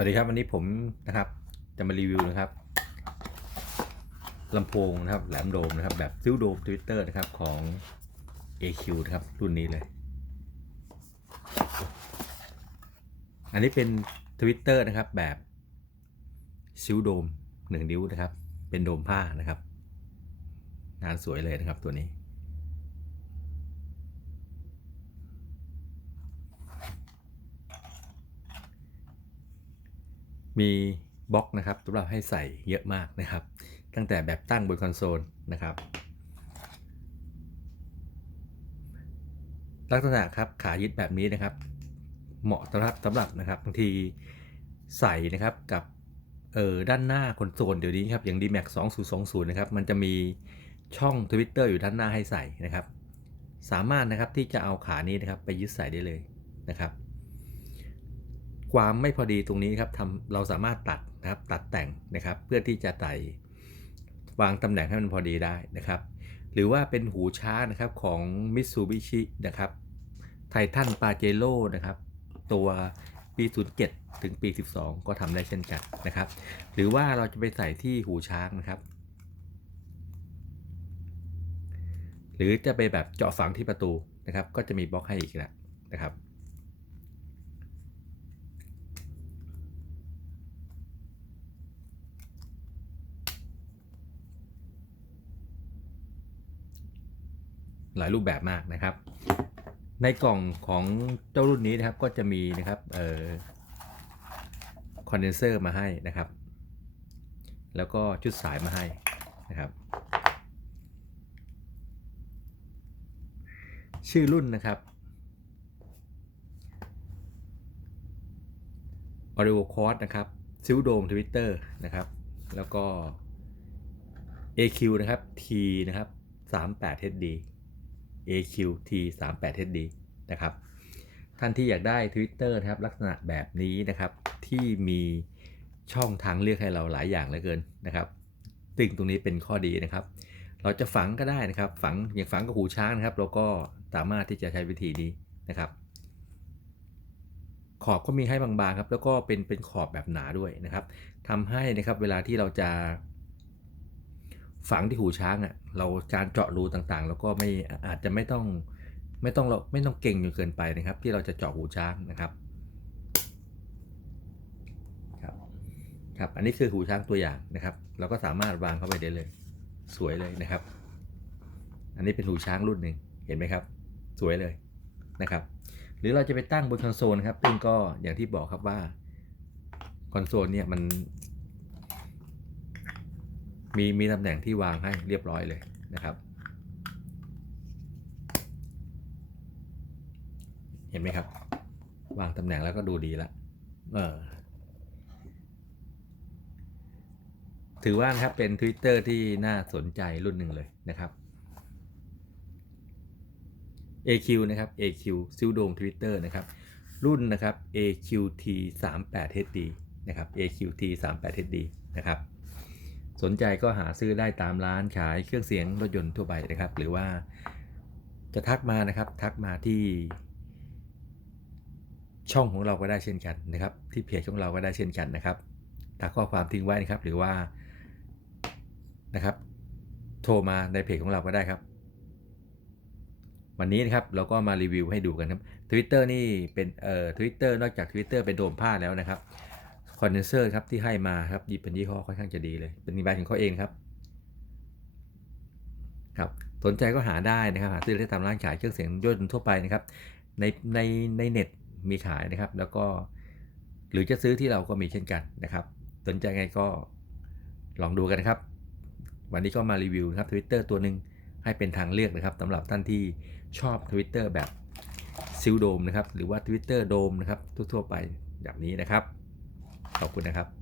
วัสดีครับวันนี้ผมนะครับจะมารีวิวนะครับลำโพงนะครับแหลมโดมนะครับแบบซิลโดมทวิตเตอร์นะครับของ AQ นะครับรุ่นนี้เลย อันนี้เป็นทวิตเตอร์นะครับแบบซิลโดมหนึ่งนิ้วนะครับ เป็นโดมผ้านะครับ งานสวยเลยนะครับตัวนี้ มีบล็อกนะครับสำหรับให้ใส่เยอะมากนะครับ ตั้งแต่แบบตั้งบนคอนโซลนะครับ ลักษณะครับขายึดแบบนี้นะครับ เหมาะสำหรับสำหรับนะครับบางทีใส่นะครับกับเออด้านหน้าคอนโซลเดี๋ยวนี้ครับอย่าง DMAX 2020 นะครับ มันจะมีช่อง Twitter อยู่ด้านหน้าให้ใส่นะครับ สามารถนะครับที่จะเอาขานี้นะครับไปยึดใส่ได้เลยนะครับ ความไม่พอดีตรงนี้ครับทำเราสามารถตัดนะครับตัดแต่งนะครับ เพื่อที่จะไต่วางตำแหน่งให้มันพอดีได้นะครับ หรือว่าเป็นหูช้านะครับของ Mitsubishi นะครับไททันปาเจโ o นะครับ ตัวปี 07 ถึงปี 12 ก็ทำได้เช่นกันนะครับ หรือว่าเราจะไปใส่ที่หูช้างนะครับ หรือจะไปแบบเจาะฝังที่ประตูนะครับ ก็จะมีบล็อกให้อีกแล้วนะครับ หลายรูปแบบมากนะครับ ในกล่องของเจ้ารุ่นนี้นะครับก็จะมีนะครับเออคอนเดนเซอร์มาให้นะครับ แล้วก็ชุดสายมาให้นะครับ ชื่อรุ่นนะครับ o r i o c o r d นะครับซิลโดมทวิตเตอร์นะครับ แล้วก็ AQ นะครับ T นะครับ 38HD AQT38HD นะครับ ท่านที่อยากได้ Twitter นะครับลักษณะแบบนี้นะครับ ที่มีช่องทางเลือกให้เราหลายอย่างเหลือเกินนะครับติ่งตรงนี้เป็นข้อดีนะครับ เราจะฝังก็ได้นะครับ ฝังอย่างฝังกับหูช้างนะครับ เราก็สามารถที่จะใช้วิธีนี้นะครับ ขอบก็มีให้บางๆครับ แล้วก็เป็นเป็นขอบแบบหนาด้วยนะครับทำให้นะครับเวลาที่เราจะ ฝังที่หูช้างอะเราการเจาะรูต่างๆ แล้วก็ไม่อาจจะไม่ต้องไม่ต้องเราไม่ต้องเก่งจนเกินไปนะครับ ที่เราจะเจาะหูช้างนะครับครับครับอันนี้คือหูช้างตัวอย่างนะครับ เราก็สามารถวางเข้าไปได้เลย สวยเลยนะครับ อันนี้เป็นหูช้างรุ่นหนึ่งเห็นไหมครับ สวยเลยนะครับ หรือเราจะไปตั้งบนคอนโซลนะครับซึ่งก็อย่างที่บอกครับว่าคอนโซลเนี่ยมัน มีมีตำแหน่งที่วางให้เรียบร้อยเลยนะครับ เห็นไหมครับ วางตำแหน่งแล้วก็ดูดีล้วเออถือว่าครับเป็น Twitter ที่น่าสนใจรุ่นหนึ่งเลยนะครับ AQ นะครับ AQ ซิลโดม Twitter นะครับ รุ่นนะครับ AQT 38 HD นะครับ AQT 38 HD นะครับ สนใจก็หาซื้อได้ตามร้านขายเครื่องเสียงรถยนต์ทั่วไปนะครับ หรือว่าจะทักมานะครับ ทักมาที่ ช่องของเราก็ได้เช่นกันนะครับ ที่เพจของเราก็ได้เช่นกันนะครับทักข้อความทิ้งไว้นะครับ หรือว่านะครับ โทรมาในเพจของเราก็ได้ครับ วันนี้นะครับเราก็มารีวิวให้ดูกันครับ Twitter นี่เป็นเอ่อ Twitter นอกจาก Twitter เป็นโดมผ้าแล้วนะครับ คอนเดนเซอร์ครับที่ให้มาครับยิบเป็นยี่ห้อค่อนข้างจะดีเลย เป็นแบรนด์ของเขาเองครับครับสนใจก็หาได้นะครับหาซื้อได้ตามร้านขายเครื่องเสียงยนต์ทั่วไปนะครับ ในในในเน็ตมีขายนะครับ แล้วก็หรือจะซื้อที่เราก็มีเช่นกันนะครับ สนใจไงก็ลองดูกันนะครับ วันนี้ก็มารีวิวนะครับ Twitter ตัวหนึ่งให้เป็นทางเลือกนะครับสำหรับท่านที่ชอบ Twitter แบบซิลโดมนะครับ หรือว่า Twitter โดมนะครับทั่วๆไปแบบนี้นะครับ ขอบคุณนะครับ